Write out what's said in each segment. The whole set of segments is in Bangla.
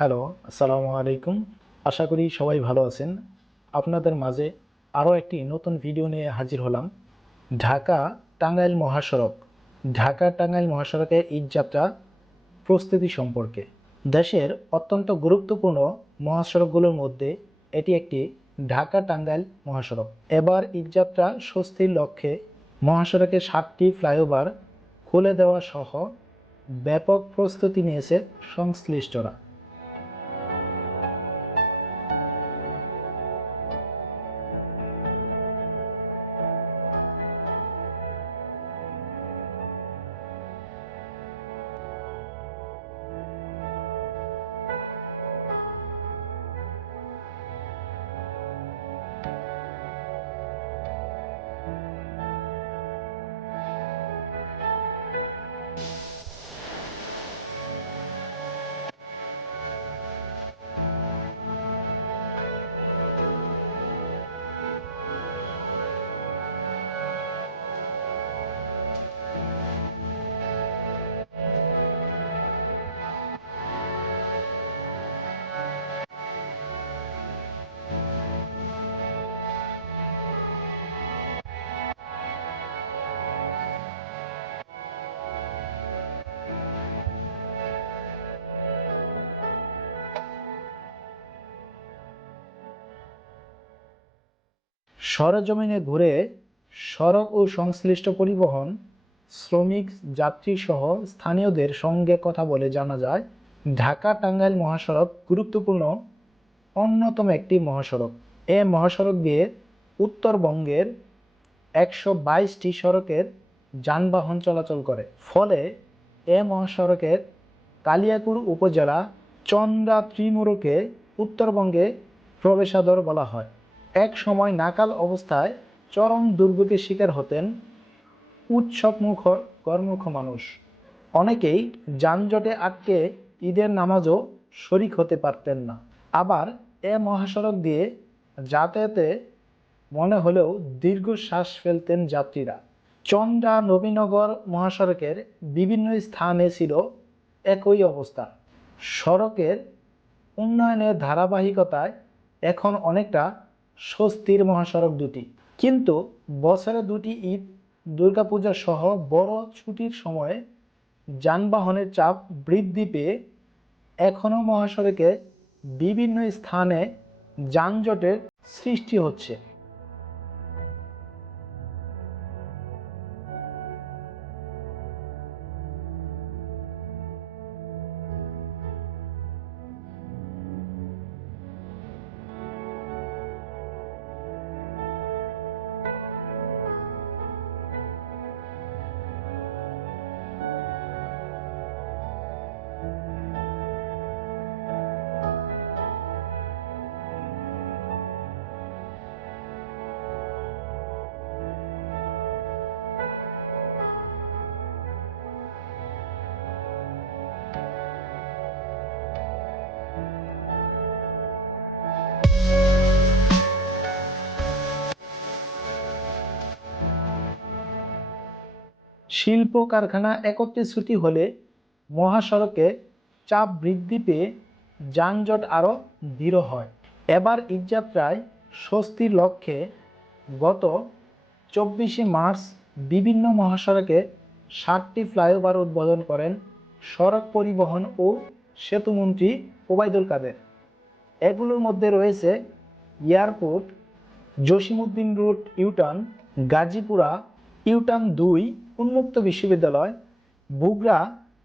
হ্যালো, আসসালামু আলাইকুম। আশা করি সবাই ভালো আছেন। আপনাদের মাঝে আরও একটি নতুন ভিডিও নিয়ে হাজির হলাম। ঢাকা টাঙ্গাইল মহাসড়ক। ঢাকা টাঙ্গাইল মহাসড়কের ঈদযাত্রা প্রস্তুতি সম্পর্কে। দেশের অত্যন্ত গুরুত্বপূর্ণ মহাসড়কগুলোর মধ্যে এটি একটি ঢাকা টাঙ্গাইল মহাসড়ক। এবার ঈদযাত্রা স্বস্তির লক্ষ্যে মহাসড়কে সাতটি ফ্লাইওভার খুলে দেওয়া সহ ব্যাপক প্রস্তুতি নিয়েছে সংশ্লিষ্টরা। সরেজমিনে ঘুরে সড়ক ও সংশ্লিষ্ট পরিবহন, শ্রমিক, যাত্রী সহ স্থানীয়দের সঙ্গে কথা বলে জানা যায়, ঢাকা টাঙ্গাইল মহাসড়ক গুরুত্বপূর্ণ অন্যতম একটি মহাসড়ক। এ মহাসড়ক দিয়ে উত্তরবঙ্গের একশো বাইশটি সড়কের যানবাহন চলাচল করে। ফলে এ মহাসড়কের কালিয়াকুর উপজেলা চন্দ্রা ত্রিমুরকে উত্তরবঙ্গে প্রবেশাদর বলা হয়। এক সময় নাকাল অবস্থায় চরম দুর্গতির শিকার হতেন উৎসবমুখ কর্মুখ মানুষ। অনেকেই যানজটে আটকে ঈদের নামাজও শরিক হতে পারতেন না। আবার এ মহাসড়ক দিয়ে যাতায়াতে মনে হলেও দীর্ঘশ্বাস ফেলতেন যাত্রীরা। চন্দ্রা নবীনগর মহাসড়কের বিভিন্ন স্থানে ছিল একই অবস্থা। সড়কের উন্নয়নের ধারাবাহিকতায় এখন অনেকটা স্বস্তির মহাসড়ক দুটি। কিন্তু বছরে দুটি ঈদ, দুর্গাপূজা সহ বড় ছুটির সময় যানবাহনের চাপ বৃদ্ধি পেয়ে এখনও মহাসড়কে বিভিন্ন স্থানে যানজটের সৃষ্টি হচ্ছে। শিল্প কারখানা একত্রে ছুটি হলে মহাসড়কে চাপ বৃদ্ধি পেয়ে যানজট আরও দৃঢ় হয়। এবার ঈদযাত্রায় স্বস্তির লক্ষ্যে গত চব্বিশে মার্চ বিভিন্ন মহাসড়কে ষাটটি ফ্লাইওভার উদ্বোধন করেন সড়ক পরিবহন ও সেতুমন্ত্রী ওবায়দুল কাদের। এগুলোর মধ্যে রয়েছে airport, Jasimuddin road, U turn, Gazipura, U turn দুই উন্মুক্ত বিশ্ববিদ্যালয়, বুগরা,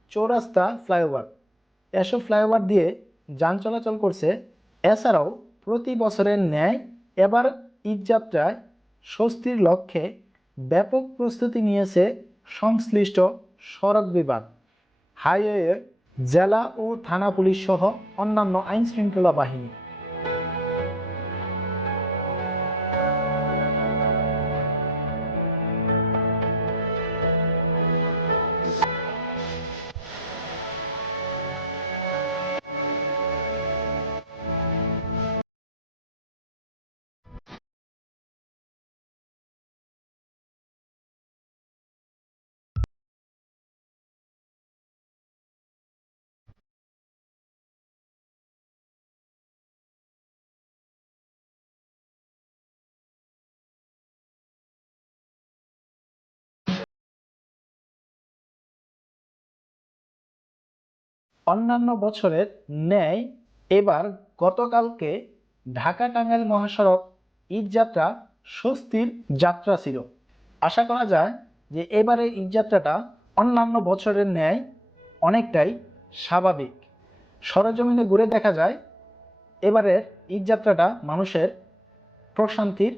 চৌরাস্তা ফ্লাইওভার। এসব ফ্লাইওভার দিয়ে যান চলাচল করছে। এছাড়াও প্রতি বছরের ন্যায় এবার ঈদযাত্রায় স্বস্তির লক্ষ্যে ব্যাপক প্রস্তুতি নিয়েছে সংশ্লিষ্ট সড়ক বিভাগ। হাইওয়ে, জেলা ও থানা পুলিশ সহ অন্যান্য আইনশৃঙ্খলা বাহিনী। অন্যান্য বছরের ন্যায় এবার গতকালকে ঢাকা টাঙ্গাইল মহাসড়ক ঈদযাত্রা স্বস্তির যাত্রা ছিল। আশা করা যায় যে এবারের ঈদযাত্রাটা অন্যান্য বছরের ন্যায় অনেকটাই স্বাভাবিক। সরজমিনে ঘুরে দেখা যায়, এবারের ঈদযাত্রাটা মানুষের প্রশান্তির